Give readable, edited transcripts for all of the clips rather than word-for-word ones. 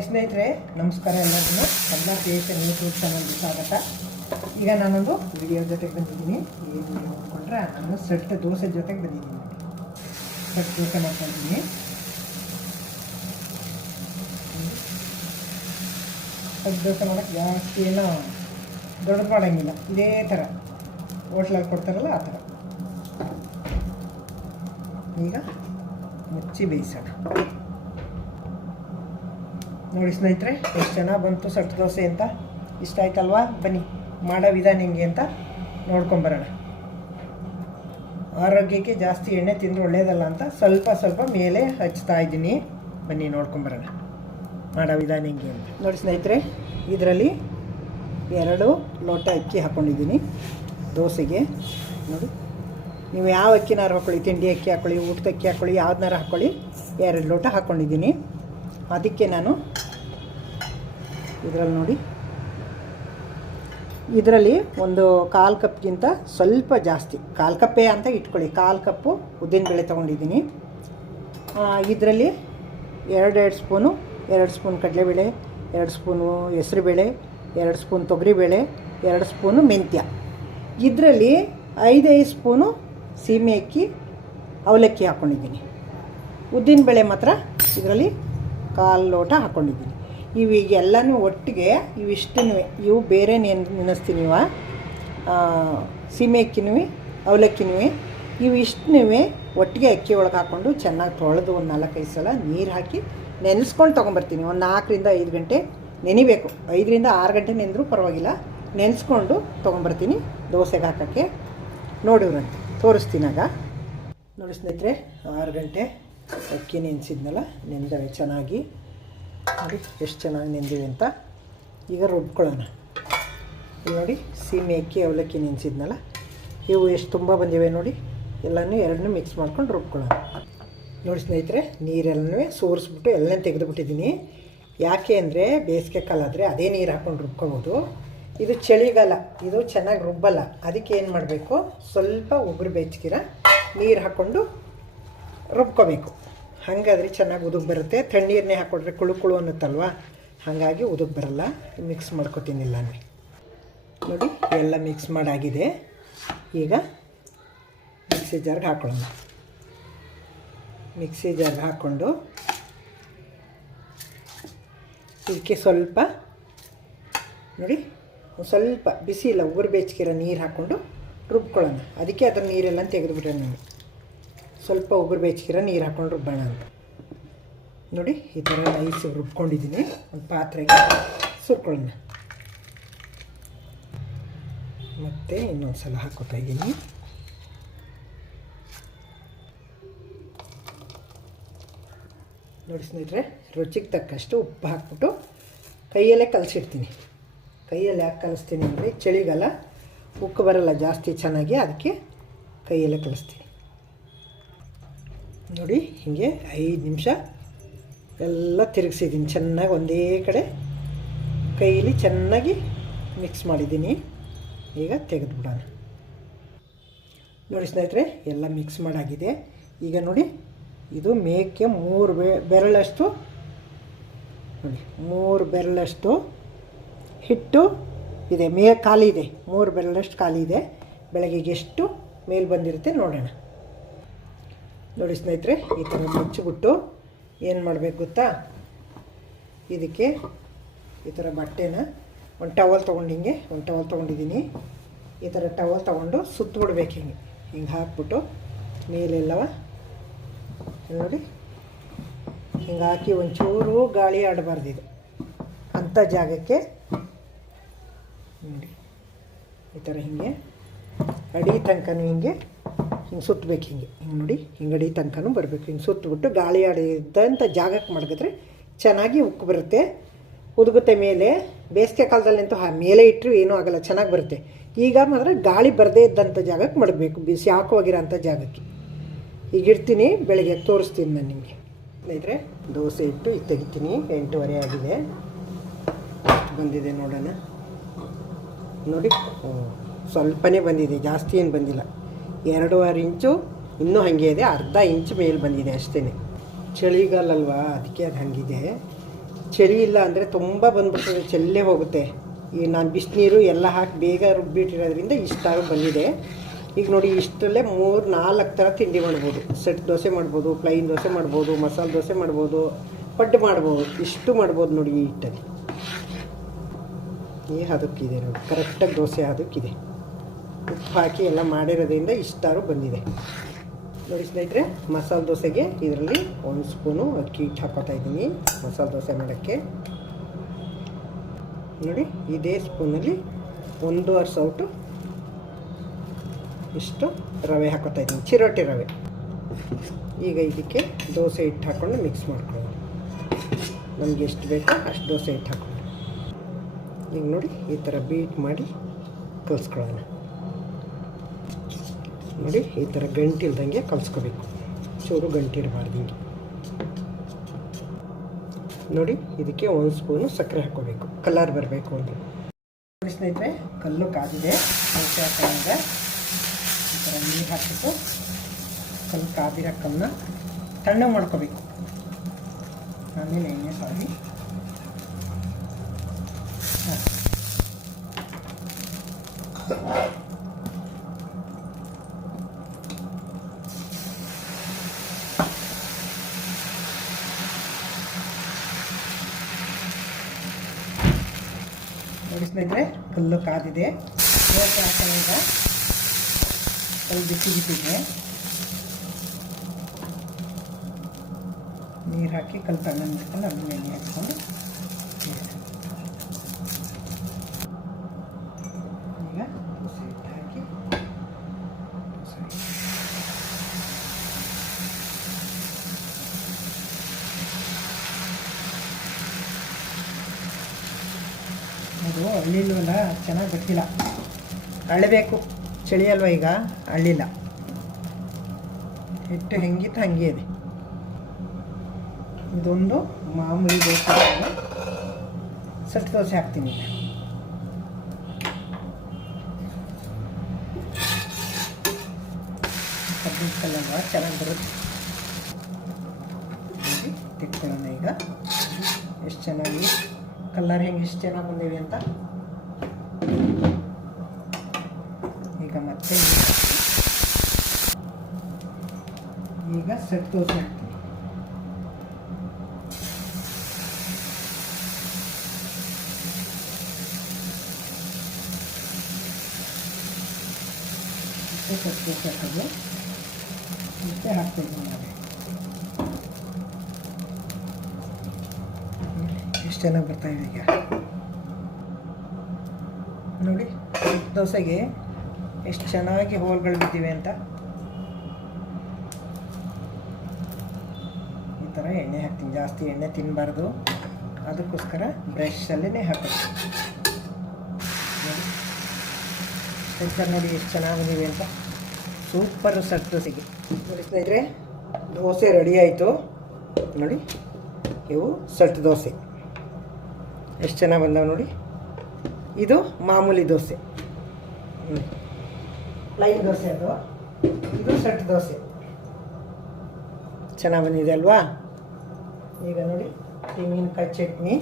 ಸ್ನೇಹಿತರೆ ನಮಸ್ಕಾರ ಎಲ್ಲರಿಗೂ ಕನ್ನಡ ಕ್ರಿಯೇಷನ್ ಯೂಟ್ಯೂಬ್ ಚಾನಲ್ಗೆ ಸ್ವಾಗತ. ಈಗ ನಾನೊಂದು ವಿಡಿಯೋ ಜೊತೆಗೆ ಬಂದಿದ್ದೀನಿ. ಈ ವಿಡಿಯೋ ನೋಡಿಕೊಂಡ್ರೆ ನಾನು ಸೆಟ್ ದೋಸೆ ಜೊತೆಗೆ ಬಂದಿದ್ದೀನಿ. ಸೆಟ್ ದೋಸೆ ಮಾಡ್ಕೊಂಡಿದ್ದೀನಿ. ಸೆಟ್ ದೋಸೆ ಮಾಡೋಕ್ಕೆ ಜಾಸ್ತಿ ಏನೋ ದೊಡ್ಡದು ಮಾಡೋಂಗಿಲ್ಲ, ಇದೇ ಥರ ಹೋಟ್ಲಲ್ಲಿ ಕೊಡ್ತಾರಲ್ಲ ಆ ಥರ. ಈಗ ಮುಚ್ಚಿ ಬೇಯಿಸೋಣ. ನೋಡಿ ಸ್ನೇಹಿತರೆ, ಎಷ್ಟು ಚೆನ್ನಾಗಿ ಬಂತು ಸೆಟ್ ದೋಸೆ ಅಂತ. ಇಷ್ಟ ಆಯ್ತಲ್ವಾ? ಬನ್ನಿ ಮಾಡೋ ವಿಧಾನ ಹೆಂಗೆ ಅಂತ ನೋಡ್ಕೊಂಬರೋಣ. ಆರೋಗ್ಯಕ್ಕೆ ಜಾಸ್ತಿ ಎಣ್ಣೆ ತಿಂದರೆ ಒಳ್ಳೆಯದಲ್ಲ ಅಂತ ಸ್ವಲ್ಪ ಮೇಲೆ ಹಚ್ತಾ ಇದ್ದೀನಿ. ಬನ್ನಿ ನೋಡ್ಕೊಂಬರೋಣ ಮಾಡೋ ವಿಧಾನ ಹೆಂಗೆ ಅಂತ. ನೋಡಿ ಸ್ನೇಹಿತರೆ, ಇದರಲ್ಲಿ 2 ಲೋಟ ಅಕ್ಕಿ ಹಾಕ್ಕೊಂಡಿದ್ದೀನಿ ದೋಸೆಗೆ. ನೋಡಿ, ನೀವು ಯಾವ ಅಕ್ಕಿನಾರು ಹಾಕ್ಕೊಳ್ಳಿ, ತಿಂಡಿ ಅಕ್ಕಿ ಹಾಕ್ಕೊಳ್ಳಿ, ಊಟದ ಅಕ್ಕಿ ಹಾಕ್ಕೊಳ್ಳಿ, ಯಾವ್ದನ್ನಾರು ಹಾಕ್ಕೊಳ್ಳಿ. 2 ಲೋಟ ಹಾಕ್ಕೊಂಡಿದ್ದೀನಿ. ಅದಕ್ಕೆ ನಾನು ಇದರಲ್ಲಿ ನೋಡಿ, ಇದರಲ್ಲಿ ಒಂದು 1/4 ಕಪ್ಗಿಂತ ಸ್ವಲ್ಪ ಜಾಸ್ತಿ, 1/4 ಕಪ್ಪೇ ಅಂತ ಇಟ್ಕೊಳ್ಳಿ, 1/4 ಕಪ್ಪು ಉದ್ದಿನಬೇಳೆ ತೊಗೊಂಡಿದ್ದೀನಿ. ಇದರಲ್ಲಿ 2 ಸ್ಪೂನು 2 ಸ್ಪೂನ್ ಕಡಲೆಬೇಳೆ, 2 ಸ್ಪೂನು ಹೆಸರುಬೇಳೆ, 2 ಸ್ಪೂನ್ ತೊಗರಿಬೇಳೆ, 2 ಸ್ಪೂನು ಮೆಂತ್ಯ. ಇದರಲ್ಲಿ 5 ಸ್ಪೂನು ಸೀಮೆ ಅಕ್ಕಿ, ಅವಲಕ್ಕಿ ಹಾಕ್ಕೊಂಡಿದ್ದೀನಿ. ಉದ್ದಿನಬೇಳೆ ಮಾತ್ರ ಇದರಲ್ಲಿ 1/4 ಲೋಟ ಹಾಕ್ಕೊಂಡಿದ್ದೀನಿ. ಇವಿಗೆಲ್ಲನೂ ಒಟ್ಟಿಗೆ ಇವಿಷ್ಟೂ, ಇವು ಬೇರೆ ನೆನೆಸ್ತೀನಿ, ಸೀಮೆ ಅಕ್ಕಿನೂ ಅವಲಕ್ಕಿನೂ ಇವಿಷ್ಟೂ ಒಟ್ಟಿಗೆ ಅಕ್ಕಿ ಒಳಗೆ ಹಾಕ್ಕೊಂಡು ಚೆನ್ನಾಗಿ ತೊಳೆದು ಒಂದು 4-5 ಸಲ ನೀರು ಹಾಕಿ ನೆನೆಸ್ಕೊಂಡು ತೊಗೊಂಬರ್ತೀನಿ. ಒಂದು 4ರಿಂದ 5 ಗಂಟೆ ನೆನಿಬೇಕು. 5ರಿಂದ 6 ಗಂಟೆ ನೆನೆದ್ರೂ ಪರವಾಗಿಲ್ಲ, ನೆನೆಸ್ಕೊಂಡು ತೊಗೊಂಬರ್ತೀನಿ ದೋಸೆಗೆ ಹಾಕೋಕ್ಕೆ. ನೋಡಿವ್ರಂತೆ ತೋರಿಸ್ತೀನಾಗ. ನೋಡಿ ಸ್ನೇಹಿತರೆ, 6 ಗಂಟೆ ಅಕ್ಕಿ ನೆನೆಸಿದ್ನಲ್ಲ, ನೆಂದವೆ ಚೆನ್ನಾಗಿ. ನೋಡಿ ಎಷ್ಟು ಚೆನ್ನಾಗಿ ನೆಂದಿವೆ ಅಂತ. ಈಗ ರುಬ್ಕೊಳ್ಳೋಣ. ಈಗ ನೋಡಿ, ಸೀಮೆ ಅಕ್ಕಿ ಅವಲಕ್ಕಿ ನೆನೆಸಿದ್ನಲ್ಲ, ಇವು ಎಷ್ಟು ತುಂಬ ಬಂದಿವೆ ನೋಡಿ. ಎಲ್ಲನೂ ಎರಡನ್ನೂ ಮಿಕ್ಸ್ ಮಾಡ್ಕೊಂಡು ರುಬ್ಕೊಳ್ಳೋಣ. ನೋಡಿ ಸ್ನೇಹಿತರೆ, ನೀರೆಲ್ಲನೂ ಸೋರಿಸ್ಬಿಟ್ಟು ಎಲ್ಲ ತೆಗೆದುಬಿಟ್ಟಿದ್ದೀನಿ. ಯಾಕೆ ಅಂದರೆ ಬೇಸಿಗೆ ಕಾಲ ಆದರೆ ಅದೇ ನೀರು ಹಾಕ್ಕೊಂಡು ರುಬ್ಕೊಬೋದು. ಇದು ಚಳಿಗಾಲ, ಇದು ಚೆನ್ನಾಗಿ ರುಬ್ಬಲ್ಲ. ಅದಕ್ಕೆ ಏನು ಮಾಡಬೇಕು, ಸ್ವಲ್ಪ ಉಗುರು ಬೆಚ್ಚಗಿರ ನೀರು ಹಾಕ್ಕೊಂಡು ರುಬ್ಕೋಬೇಕು. ಹಾಗಾದ್ರೆ ಚೆನ್ನಾಗಿ ಉದುಗ್ ಬರುತ್ತೆ. ತಣ್ಣೀರನ್ನೇ ಹಾಕ್ಕೊಟ್ರೆ ಕುಳು ಅನ್ನುತ್ತಲ್ವ, ಹಾಗಾಗಿ ಉದುಗ್ ಬರಲ್ಲ. ಮಿಕ್ಸ್ ಮಾಡ್ಕೊತೀನಿಲ್ಲ ನಾನು. ನೋಡಿ, ಎಲ್ಲ ಮಿಕ್ಸ್ ಮಾಡಾಗಿದೆ. ಈಗ ಮಿಕ್ಸಿ ಜಾರ್ಗೆ ಹಾಕ್ಕೊಳ್ಳೋಣ. ಮಿಕ್ಸಿ ಜಾರ್ಗೆ ಹಾಕ್ಕೊಂಡು ಇದಕ್ಕೆ ಸ್ವಲ್ಪ ನೋಡಿ, ಸ್ವಲ್ಪ ಬಿಸಿ ಇಲ್ಲ, ಉಗುರು ಬೆಚ್ಚಗಿರೋ ನೀರು ಹಾಕ್ಕೊಂಡು ರುಬ್ಕೊಳ್ಳೋಣ. ಅದಕ್ಕೆ ಅದರ ನೀರೆಲ್ಲ ತೆಗೆದುಬಿಟ್ರೆ ನಾನು ಸ್ವಲ್ಪ ಉಗುರು ಬೆಚ್ಚಗಿರೋ ನೀರು ಹಾಕ್ಕೊಂಡು ರುಬ್ಬೋಣ ಅಂತ. ನೋಡಿ, ಈ ಥರ ನೈಸ್ ರುಬ್ಕೊಂಡಿದ್ದೀನಿ. ಒಂದು ಪಾತ್ರೆಗೆ ಸುರ್ಕೊಳ್ಳೋಣ. ಮತ್ತು ಇನ್ನೊಂದು ಸಲ ಹಾಕ್ಕೋತಾ ಇದ್ದೀನಿ. ನೋಡಿ ಸ್ನೇಹಿತರೆ, ರುಚಿಗೆ ತಕ್ಕಷ್ಟು ಉಪ್ಪು ಹಾಕ್ಬಿಟ್ಟು ಕೈಯಲ್ಲೇ ಕಲಸಿಡ್ತೀನಿ. ಕೈಯಲ್ಲಿ ಯಾಕೆ ಕಲಿಸ್ತೀನಿ ಅಂದರೆ ಚಳಿಗಾಲ ಉಕ್ಕು ಬರಲ್ಲ ಜಾಸ್ತಿ ಚೆನ್ನಾಗಿ, ಅದಕ್ಕೆ ಕೈಯಲ್ಲೇ ಕಲಿಸ್ತೀನಿ. ನೋಡಿ, ಹೀಗೆ 5 ನಿಮಿಷ ಎಲ್ಲ ತಿರುಗಿಸಿದ್ದೀನಿ ಚೆನ್ನಾಗಿ. ಒಂದೇ ಕಡೆ ಕೈಯಲ್ಲಿ ಚೆನ್ನಾಗಿ ಮಿಕ್ಸ್ ಮಾಡಿದ್ದೀನಿ. ಈಗ ತೆಗೆದುಬಿಡೋಣ. ನೋಡಿ ಸ್ನೇಹಿತರೆ, ಎಲ್ಲ ಮಿಕ್ಸ್ ಮಾಡಾಗಿದೆ. ಈಗ ನೋಡಿ, ಇದು ಮೇಕೆ 3 ಬೆರಳಷ್ಟು ನೋಡಿ, 3 ಬೆರಳಷ್ಟು ಹಿಟ್ಟು ಇದೆ. ಖಾಲಿ ಇದೆ, 3 ಬೆರಳಷ್ಟು ಖಾಲಿ ಇದೆ. ಬೆಳಗ್ಗೆಗೆ ಎಷ್ಟು ಮೇಲೆ ಬಂದಿರುತ್ತೆ ನೋಡೋಣ. ನೋಡಿ ಸ್ನೇಹಿತರೆ, ಈ ಥರ ಮುಚ್ಚಿಬಿಟ್ಟು ಏನು ಮಾಡಬೇಕು ಗೊತ್ತಾ, ಇದಕ್ಕೆ ಈ ಥರ ಬಟ್ಟೆನ ಒಂದು ಟವಲ್ ತೊಗೊಂಡು ಒಂದು ಟವಲ್ ತೊಗೊಂಡಿದ್ದೀನಿ. ಈ ಥರ ಟವಲ್ ತೊಗೊಂಡು ಸುತ್ತಬಿಡ್ಬೇಕು. ಹಿಂಗೆ ಹಾಕ್ಬಿಟ್ಟು ಮೇಲೆಲ್ಲವ ನೋಡಿ ಹಿಂಗೆ ಹಾಕಿ ಒಂಚೂರು ಗಾಳಿ ಆಡಬಾರ್ದು. ಇದು ಅಂಥ ಜಾಗಕ್ಕೆ ನೋಡಿ, ಈ ಥರ ಹಿಂಗೆ ಅಡಿ ತನಕನೂ ಹಿಂಗೆ ಸುತ್ತಬೇಕು. ಹಿಂಗೆ ನೋಡಿ, ಹಿಂಗೆ ಅಡಿ ತನಕನೂ ಬರಬೇಕು. ಹಿಂಗೆ ಸುತ್ತಬಿಟ್ಟು ಗಾಳಿ ಆಡಿದಂಥ ಜಾಗಕ್ಕೆ ಮಡಗಿದ್ರೆ ಚೆನ್ನಾಗಿ ಉಕ್ಕು ಬರುತ್ತೆ, ಉದುಗುತ್ತೆ ಮೇಲೆ. ಬೇಸಿಗೆ ಕಾಲದಲ್ಲಂತೂ ಮೇಲೆ ಇಟ್ಟರು ಏನೂ ಆಗೋಲ್ಲ, ಚೆನ್ನಾಗಿ ಬರುತ್ತೆ. ಈಗ ಮಾತ್ರ ಗಾಳಿ ಬರದೇ ಇದ್ದಂಥ ಜಾಗಕ್ಕೆ ಮಡಗಬೇಕು, ಬಿಸಿ ಹಾಕುವಾಗಿರೋಂಥ ಜಾಗಕ್ಕೆ. ಈಗ ಇಡ್ತೀನಿ, ಬೆಳಗ್ಗೆ ತೋರಿಸ್ತೀನಿ ನಾನು ನಿಮಗೆ. ಸ್ನೇಹಿತರೆ, ದೋಸೆ ಇಟ್ಟು ಈಗ ತೆಗಿತೀನಿ. 8:15 ಆಗಿದೆ. ಬಂದಿದೆ ನೋಡೋಣ. ನೋಡಿ, ಸ್ವಲ್ಪನೇ ಬಂದಿದೆ, ಜಾಸ್ತಿ ಏನು ಬಂದಿಲ್ಲ. 2.5 ಇಂಚು ಇನ್ನೂ ಹಾಗೆ ಇದೆ, ಅರ್ಧ ಇಂಚು ಮೇಲೆ ಬಂದಿದೆ ಅಷ್ಟೇ. ಚಳಿಗಾಲ ಅಲ್ವಾ, ಅದಕ್ಕೆ ಅದು ಹಾಗಿದೆ. ಚಳಿ ಇಲ್ಲ ಅಂದರೆ ತುಂಬ ಬಂದ್ಬಿಡ್ತದೆ, ಚೆಲ್ಲೇ ಹೋಗುತ್ತೆ. ಈಗ ನಾನು ಬಿಸಿನೀರು ಎಲ್ಲ ಹಾಕಿ ಬೇಗ ರುಬ್ಬಿಟ್ಟಿರೋದ್ರಿಂದ ಇಷ್ಟಾರು ಬಂದಿದೆ. ಈಗ ನೋಡಿ ಇಷ್ಟರಲ್ಲೇ 3-4 ಥರ ತಿಂಡಿ ಮಾಡ್ಬೋದು. ಸೆಟ್ ದೋಸೆ ಮಾಡ್ಬೋದು, ಪ್ಲೈನ್ ದೋಸೆ ಮಾಡ್ಬೋದು, ಮಸಾಲೆ ದೋಸೆ ಮಾಡ್ಬೋದು, ಪಡ್ಡು ಮಾಡ್ಬೋದು, ಇಷ್ಟು ಮಾಡ್ಬೋದು ನೋಡಿ. ಈ ಹಿಟ್ಟಲ್ಲಿ ಈ ಹದಕ್ಕಿದೆ ನೋಡಿ, ಕರೆಕ್ಟಾಗಿ ದೋಸೆ ಹದಕ್ಕಿದೆ. ಉಪ್ಪು ಹಾಕಿ ಎಲ್ಲ ಮಾಡಿರೋದ್ರಿಂದ ಇಷ್ಟಾರು ಬಂದಿದೆ ನೋಡಿ ಸ್ನೇಹಿತರೆ. ಮಸಾಲೆ ದೋಸೆಗೆ ಇದರಲ್ಲಿ 1 ಸ್ಪೂನು ಅಕ್ಕಿ ಹಿಟ್ಟು ಹಾಕೋತಾ ಇದ್ದೀನಿ ಮಸಾಲೆ ದೋಸೆ ಮಾಡೋಕ್ಕೆ. ನೋಡಿ ಇದೇ ಸ್ಪೂನಲ್ಲಿ 1.5 ಸೌಟು ಇಷ್ಟು ರವೆ ಹಾಕೋತಾ ಇದ್ದೀನಿ, ಚಿರೋಟಿ ರವೆ. ಈಗ ಇದಕ್ಕೆ ದೋಸೆ ಹಿಟ್ಟು ಹಾಕ್ಕೊಂಡು ಮಿಕ್ಸ್ ಮಾಡ್ಕೊಳ್ಳೋಣ. ನಮಗೆ ಎಷ್ಟು ಬೇಕೋ ಅಷ್ಟು ದೋಸೆ ಹಿಟ್ಟು ಹಾಕ್ಕೊಂಡು ಈಗ ನೋಡಿ ಈ ಥರ ಬೀಟ್ ಮಾಡಿ ಕಲಿಸ್ಕೊಳ್ಳೋಣ. ನೋಡಿ ಈ ಥರ ಗಂಟಿಲ್ದಂಗೆ ಕಲಿಸ್ಕೋಬೇಕು, ಚೂರು ಗಂಟಿರಬಾರ್ದು ಹಿಂಗೆ. ನೋಡಿ ಇದಕ್ಕೆ 1 ಸ್ಪೂನು ಸಕ್ಕರೆ ಹಾಕ್ಕೋಬೇಕು, ಕಲರ್ ಬರಬೇಕು ಅಂದರೆ. ನೋಡಿ ಸ್ನೇಹಿತರೆ, ಕಲ್ಲು ಕಾದಿದೆ. ದೋಸೆ ಹಾಕೋಣ. ಈ ಥರ ನೀರು ಹಾಕಿಬಿಟ್ಟು ಕಲ್ಲು ಕಾದಿರೋ ಕಲ್ಲನ್ನ ತಣ್ಣಗೆ ಮಾಡ್ಕೋಬೇಕು. ಆಮೇಲೆ ಎಣ್ಣೆ ಸಾರಿ ನೋಡಿ ಸ್ನೇಹಿತರೆ, ಕಲ್ಲು ಕಾದಿದೆ. ದೋಸೆ ಹಾಕೋಣ. ಈಗ ಕಲ್ಲು ಬಿಸಿದೆ, ನೀರು ಹಾಕಿ ಕಲ್ಲು ತಣ್ಣಂದಿಟ್ಕೊಂಡು ಅದ್ರ ಮೇಲೆ ಹಾಕ್ಕೊಂಡು ಈಗ ದೋಸೆ ಹಿಟ್ಟು ಹಾಕಿ ಅದು ಅಳ್ಳಿಲ್ವಲ್ಲ, ಚೆನ್ನಾಗಿ ಗೊತ್ತಿಲ್ಲ. ಅಳಬೇಕು, ಚಳಿ ಅಲ್ವ ಈಗ, ಅಳ್ಳಿಲ್ಲ. ಹಿಟ್ಟು ಹೆಂಗಿತ್ತು ಹಂಗೆ ಇದೆ. ಇದೊಂದು ಮಾಮೂಲಿ ದೋಸೆ, ಸೆಟ್ ದೋಸೆ ಹಾಕ್ತೀನಿ. ಕಬ್ಬಿನ ಕಲ್ಲಲ್ವ ಚೆನ್ನಾಗಿ ಬರುತ್ತೆ. ನೋಡಿ ತಿಕ್ಕೊಳ್ಳೋಣ. ಈಗ ಎಷ್ಟು ಚೆನ್ನಾಗಿ ಕಲರ್ ಹೆಂಗೆ ಎಷ್ಟು ಚೆನ್ನಾಗಿ ಬಂದಿವೆ ಅಂತ. ಈಗ ಮತ್ತೆ ಈಗ ಸೆಟ್ ದೋಸೆ ಹಾಕ್ತೀನಿ. ಸೆಟ್ ದೋಸೆ ಹಾಕೋದು ಇಷ್ಟೇ ಹಾಕ್ತಿದ್ದೀನಿ ನಾನು. ಎಷ್ಟು ಚೆನ್ನಾಗಿ ಬರ್ತಾಯಿದೆ ಈಗ ನೋಡಿ. ದೋಸೆಗೆ ಎಷ್ಟು ಚೆನ್ನಾಗಿ ಹೋಲ್ಗಳು ಬಿದ್ದಿವೆ ಅಂತ. ಈ ಥರ ಎಣ್ಣೆ ಹಾಕ್ತೀನಿ. ಜಾಸ್ತಿ ಎಣ್ಣೆ ತಿನ್ನಬಾರ್ದು, ಅದಕ್ಕೋಸ್ಕರ ಬ್ರಷಲ್ಲೇ ಹಾಕೋದು. ನೋಡಿ ಎಷ್ಟು ಚೆನ್ನಾಗಿ ಬಂದಿವೆ ಅಂತ. ಸೂಪರ್ ಸೆಟ್ ದೋಸೆಗೆ. ನೋಡಿ ಸ್ನೇಹಿತರೆ, ದೋಸೆ ರೆಡಿ ಆಯಿತು ನೋಡಿ. ಇವು ಸೆಟ್ ದೋಸೆ ಎಷ್ಟು ಚೆನ್ನಾಗಿ ಬಂದವು ನೋಡಿ. ಇದು ಮಾಮೂಲಿ ದೋಸೆ, ಪ್ಲೈನ್ ದೋಸೆ. ಅದು ಇದು ಸೆಟ್ ದೋಸೆ. ಚೆನ್ನಾಗಿ ಬಂದಿದೆ ಅಲ್ವಾ. ಈಗ ನೋಡಿ ತೆಂಗಿನಕಾಯಿ ಚಟ್ನಿ,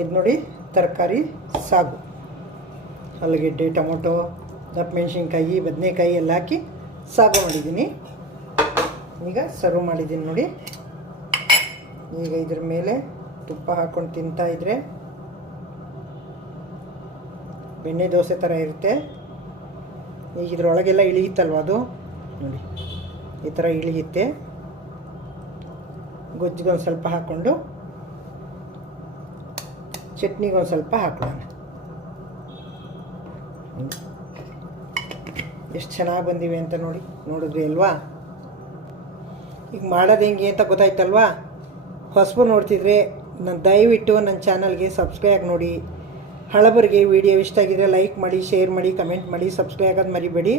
ಇದು ನೋಡಿ ತರಕಾರಿ ಸಾಗು, ಆಲೂಗೆಡ್ಡೆ, ಟೊಮೊಟೊ, ದಪ್ಪ ಮೆಣಸಿನ್ಕಾಯಿ, ಬದನೆಕಾಯಿ ಎಲ್ಲ ಹಾಕಿ ಸಾಗು ಮಾಡಿದ್ದೀನಿ. ಈಗ ಸರ್ವ್ ಮಾಡಿದ್ದೀನಿ ನೋಡಿ. ಈಗ ಇದ್ರ ಮೇಲೆ ತುಪ್ಪ ಹಾಕ್ಕೊಂಡು ತಿಂತಾಯಿದ್ರೆ ಬೆಣ್ಣೆ ದೋಸೆ ಥರ ಇರುತ್ತೆ. ಈಗ ಇದ್ರೊಳಗೆಲ್ಲ ಇಳಿಯುತ್ತಲ್ವ ಅದು ನೋಡಿ, ಈ ಥರ ಇಳಿಯುತ್ತೆ. ಗೊಜ್ಜಿಗೊಂದು ಸ್ವಲ್ಪ ಹಾಕ್ಕೊಂಡು ಚಟ್ನಿಗೊಂದು ಸ್ವಲ್ಪ ಹಾಕೋಣ. ಎಷ್ಟು ಚೆನ್ನಾಗಿ ಬಂದಿವೆ ಅಂತ ನೋಡಿ. ನೋಡಿದ್ರಿ ಅಲ್ವಾ. ಈಗ ಮಾಡೋದು ಹೆಂಗೆ ಅಂತ ಗೊತ್ತಾಯ್ತಲ್ವಾ. ಹೊಸಬರು ನೋಡ್ತಿದ್ರೆ ದಯವಿಟ್ಟು ನನ್ನ ಚಾನಲ್ಗೆ ಸಬ್ಸ್ಕ್ರೈಬ್ ನೋಡಿ. ಹಳಬರಿಗೆ ವಿಡಿಯೋ ಇಷ್ಟ ಆಗಿದ್ರೆ ಲೈಕ್ ಮಾಡಿ, ಶೇರ್ ಮಾಡಿ, ಕಮೆಂಟ್ ಮಾಡಿ, ಸಬ್ಸ್ಕ್ರೈಬ್ ಆಗೋದು ಮರಿಬೇಡಿ.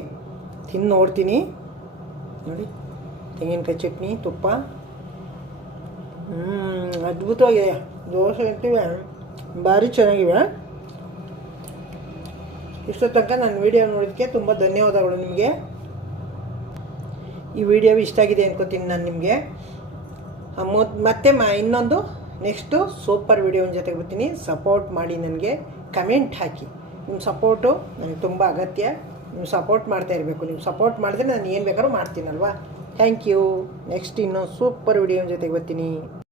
ತಿಂದು ನೋಡ್ತೀನಿ ನೋಡಿ. ತೆಂಗಿನಕಾಯಿ ಚಟ್ನಿ, ತುಪ್ಪ, ಅದ್ಭುತವಾಗಿದೆ. ದೋಸೆ ಇಟ್ಟಿವೆ ಭಾರಿ ಚೆನ್ನಾಗಿವೆ. ಇಷ್ಟೋ ತನಕ ನನ್ನ ವೀಡಿಯೋ ನೋಡೋದಕ್ಕೆ ತುಂಬ ಧನ್ಯವಾದಗಳು ನಿಮಗೆ. ಈ ವಿಡಿಯೋ ಇಷ್ಟ ಆಗಿದೆ ಅನ್ಕೋತೀನಿ ನಾನು ನಿಮಗೆ. ಮತ್ತೆ ಇನ್ನೊಂದು ನೆಕ್ಸ್ಟು ಸೂಪರ್ ವಿಡಿಯೋನ ಜೊತೆಗೆ ಬರ್ತೀನಿ. ಸಪೋರ್ಟ್ ಮಾಡಿ, ನನಗೆ ಕಮೆಂಟ್ ಹಾಕಿ. ನಿಮ್ಮ ಸಪೋರ್ಟು ನನಗೆ ತುಂಬ ಅಗತ್ಯ. ನೀವು ಸಪೋರ್ಟ್ ಮಾಡ್ತಾ ಇರಬೇಕು. ನೀವು ಸಪೋರ್ಟ್ ಮಾಡಿದ್ರೆ ನಾನು ಏನು ಬೇಕಾದ್ರೂ ಮಾಡ್ತೀನಲ್ವಾ. Thank you. ನೆಕ್ಸ್ಟ್ ಇನ್ನೊಂದು ಸೂಪರ್ ವಿಡಿಯೋನ ಜೊತೆಗೆ ಬರ್ತೀನಿ.